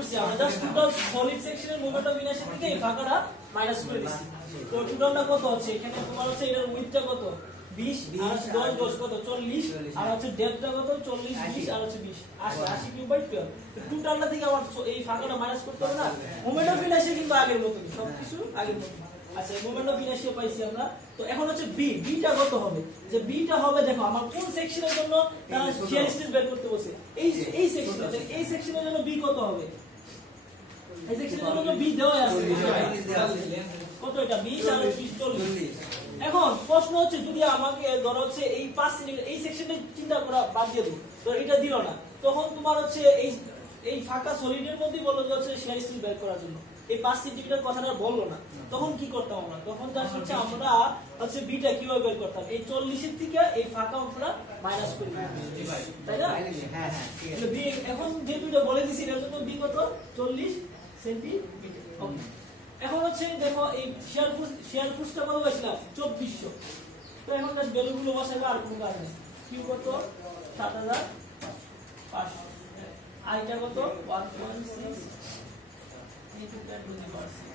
করছি আমরা just total solid সেকশনের মোমেন্ট অফ ইনার্শিয়া থেকে এই ফাঁকাটা মাইনাস করে দিছি। তো টোটালটা কত হচ্ছে এখানে তোমার হচ্ছে এর উইথটা কত 20 আর 10 10 কত 40 আর হচ্ছে ডেপথটা কত 40 20 আর হচ্ছে 20 80 কিউব বাই 12। টোটালটা থেকে আবার এই ফাঁকাটা মাইনাস করতে হবে না। মোমেন্ট অফ ইনার্শিয়া কিন্তু আগের মতই সবকিছু আগের মতই। আচ্ছা মোমেন্ট অফ ইনার্শিয়া পাইছি আমরা। তো এখন হচ্ছে বিটা কত হবে, যে বিটা হবে দেখো আমার কোন সেকশনের জন্য শিয়ার স্ট্রেস বের করতে বলছে এই সেকশনে, এই সেকশনের জন্য বি কত হবে, এই সেকশনের জন্য বি দেওয়া আছে কত, এটা 20 আর 20 40। এখন প্রশ্ন হচ্ছে যদি আমাকে ধরো হচ্ছে এই 5 সেন্টিমিটার এই সেকশনে চিন্তা করা বাদ দিয়ে দাও, তো এটা দিল না, তখন তোমার হচ্ছে এই ফাঁকা সলিডের মধ্যেই বলো যে হচ্ছে শিয়ার স্ট্রেস বের করার জন্য এই 5 সেন্টিমিটার কথাটা বললো না, তখন কি করতাম আমরা, তখন জাস্ট হচ্ছে আমরা হচ্ছে বিটা কিভাবে বের করতাম, এই 40 এর থেকে এই ফাঁকা অংশটা মাইনাস করে দিতাম, তাই না? হ্যাঁ হ্যাঁ বি এখন যে দুটো বলে দিছি এর জন্য বি কত 40 সেন্টিমিটার। ওকে এখন হচ্ছে দেখো এই শেয়ার ফোর্সটা কত পাইছিলাম 2400। তো এখন জাস্ট ভ্যালুগুলো বসাইবো আর কোনো কাজ নেই। কিউ কত 7500, আইটা কত 1.6 into 10 to the power 6।